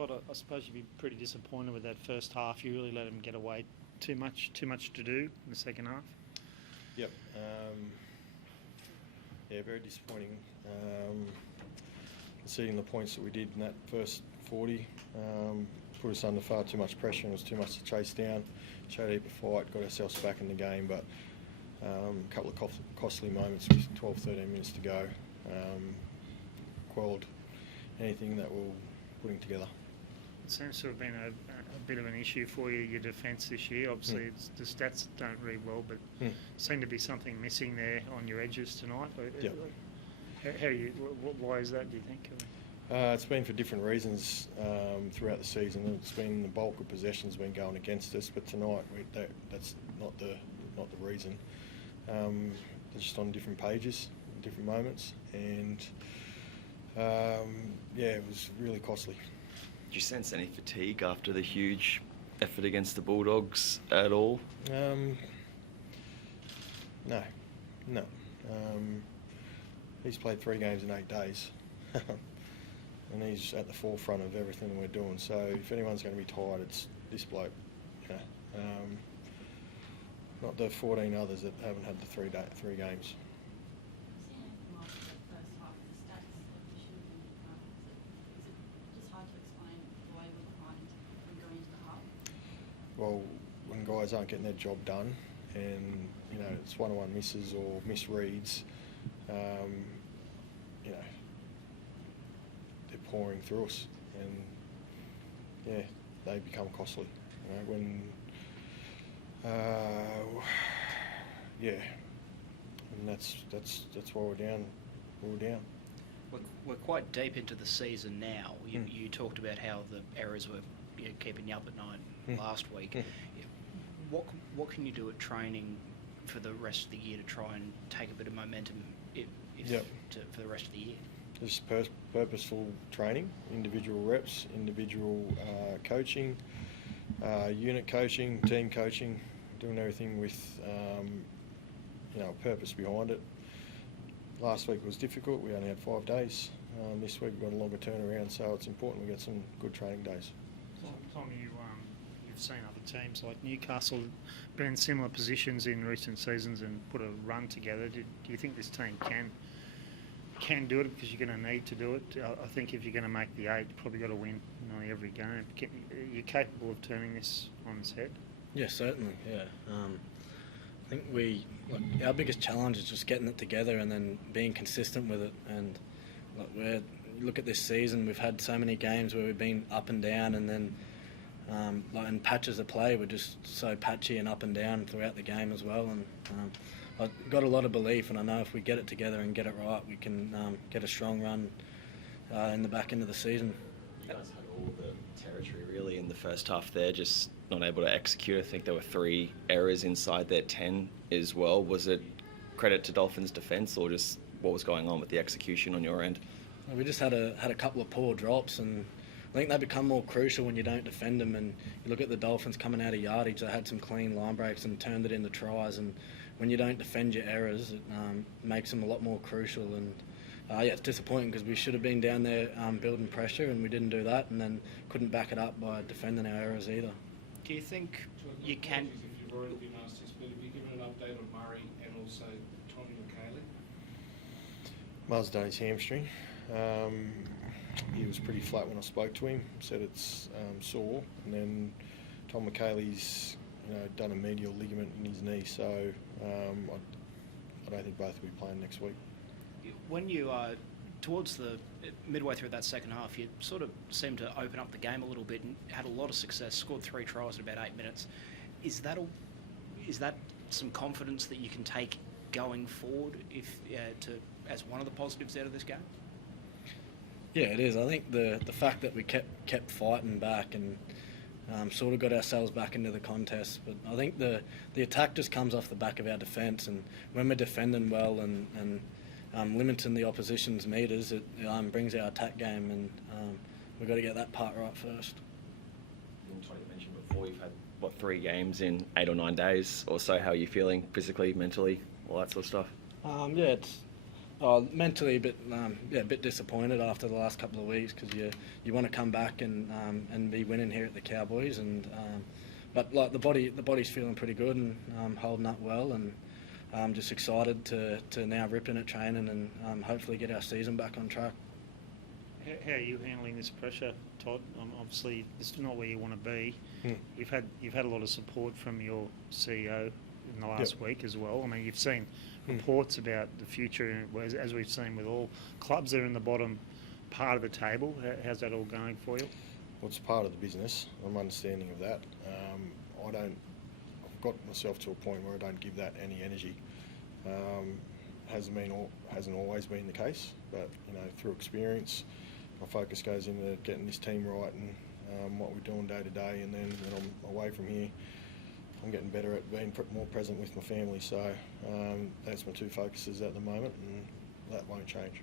Todd, I suppose you'd be pretty disappointed with that first half. You really let them get away too much to do in the second half. Yep. Very disappointing. Conceding the points that we did in that first 40 put us under far too much pressure, and it was too much to chase down. Showed a heap of fight, got ourselves back in the game, but a couple of costly moments with 12, 13 minutes to go quelled anything that we're putting together. It seems to have been a bit of an issue for you, your defence this year. Obviously, the stats don't read well, but seem to be something missing there on your edges tonight. Yep. Why is that, do you think? It's been for different reasons throughout the season. It's been the bulk of possessions been going against us, but tonight that's not the reason. They're just on different pages, different moments, and it was really costly. Did you sense any fatigue after the huge effort against the Bulldogs at all? No. He's played 3 games in 8 days. And he's at the forefront of everything we're doing. So if anyone's going to be tired, it's this bloke. Not the 14 others that haven't had the 3 games. Well, when guys aren't getting their job done, and it's one-on-one misses or misreads, they're pouring through us, and they become costly. And that's why we're down. We're quite deep into the season now. You talked about how the errors were keeping you up at night last week. What can you do at training for the rest of the year to try and take a bit of momentum for the rest of the year? Just purposeful training, individual reps, individual coaching, unit coaching, team coaching, doing everything with a purpose behind it. Last week was difficult. We only had 5 days. This week we've got a longer turnaround, so it's important we get some good training days. Tom, you've seen other teams like Newcastle been in similar positions in recent seasons and put a run together. Do you think this team can do it? Because you're going to need to do it. I think if you're going to make the 8, you've probably got to win nearly every game. Are you capable of turning this on its head? Yeah, certainly. Yeah. I think our biggest challenge is just getting it together and then being consistent with it. And look at this season, we've had so many games where we've been up and down, and then in patches of play, we're just so patchy and up and down throughout the game as well. And I've got a lot of belief, and I know if we get it together and get it right, we can get a strong run in the back end of the season. You guys had all the territory really in the first half there, just not able to execute. I think there were 3 errors inside their 10 as well. Was it credit to Dolphins' defence, or just what was going on with the execution on your end? We just had a couple of poor drops, and I think they become more crucial when you don't defend them. And you look at the Dolphins coming out of yardage, they had some clean line breaks and turned it into tries. And when you don't defend your errors, it makes them a lot more crucial. And it's disappointing because we should have been down there building pressure, and we didn't do that, and then couldn't back it up by defending our errors either. Do you think you can? If you've already been asked this, but have you given an update on Murray and also Tommy McKaylee? Muzz done his hamstring. He was pretty flat when I spoke to him. Said it's sore, and then Tom McKaylee's done a medial ligament in his knee, so I don't think both will be playing next week. When you towards the midway through that second half, you sort of seemed to open up the game a little bit and had a lot of success. Scored 3 tries in about 8 minutes. Is that some confidence that you can take going forward as one of the positives out of this game? Yeah, it is. I think the fact that we kept fighting back and sort of got ourselves back into the contest. But I think the attack just comes off the back of our defence, and when we're defending well and limiting the opposition's meters, it brings our attack game, and we've got to get that part right first. You mentioned before you've had 3 games in 8 or 9 days or so. How are you feeling physically, mentally, all that sort of stuff? It's Mentally a bit disappointed after the last couple of weeks because you want to come back and be winning here at the Cowboys, but like the body's feeling pretty good and holding up well, and I'm just excited to now rip in at training and hopefully get our season back on track. How are you handling this pressure, Todd? Obviously, this is not where you want to be. You've had a lot of support from your CEO in the last week as well. I mean, you've seen reports about the future, as we've seen with all clubs that are in the bottom part of the table. How's that all going for you? Well, it's part of the business. I'm understanding of that. I've got myself to a point where I don't give that any energy. Hasn't always been the case, but through experience, my focus goes into getting this team right and what we're doing day to day, and then when I'm away from here, I'm getting better at being more present with my family. So that's my two focuses at the moment, and that won't change.